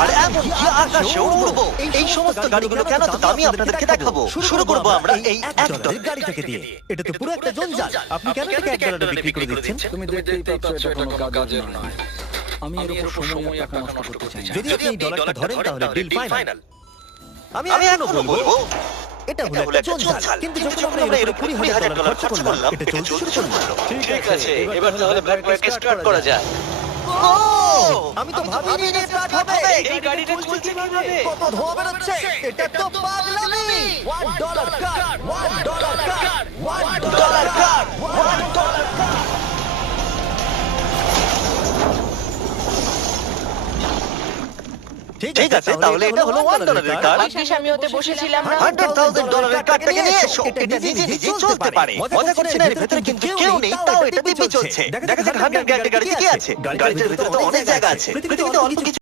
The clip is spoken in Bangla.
আর এমনকি আকাশেও উড়বো। এই সমস্ত গাড়িগুলো কেন এত দামি আপনাদেরকে দেখাবো। শুরু করবো আমরা এই $1 গাড়িটাকে দিয়ে। এটা তো পুরো একটা জঞ্জাল। আপনি কেন এটাকে $1 বিক্রি করে দিচ্ছেন? তুমি দেখতেই পাচ্ছ এটা কোনো কাজের নয়। আমি এর উপর সময় আর টাকা নষ্ট করতে চাই না। যদি আপনি এই ডলারটা ধরেন তাহলে ডিল ফাইনাল। আমি আমি এখনো এখনো বলবো বলবো এটা হলো একটা জঞ্জাল। কিন্তু যখন আমরা এর উপর $20,000 খরচ করলাম, এটা চলতে শুরু করলো। ঠিক আছে, এবার তাহলে ব্ল্যাক ওয়ার্কে স্টার্ট করা যাক। আমি তো ভাবিনি এটা স্টার্ট হবে। এই গাড়িটা চলছে কিভাবে? কত ধোঁয়া বেরোচ্ছে! এটা তো পাগলামি! $1 কার, $1 কার, $1 কার, $1 কার। ঠিক আছে, তাহলে এটা হলো $1 কার। ভাগ্যিস আমি ওতে বসেছিলাম না। $100,000 কারটাকে নিয়ে এসো। এটা নিজে নিজে চলতে পারে। মজা করছি না, এর ভেতরে কিন্তু কেউ নেই, তাও এটা দিব্যি চলছে। দেখা যাক 100 গাড়িতে কি আছে। গাড়িটার ভেতরে তো অনেক জায়গা আছে। পৃথিবীতে অল্প কিছু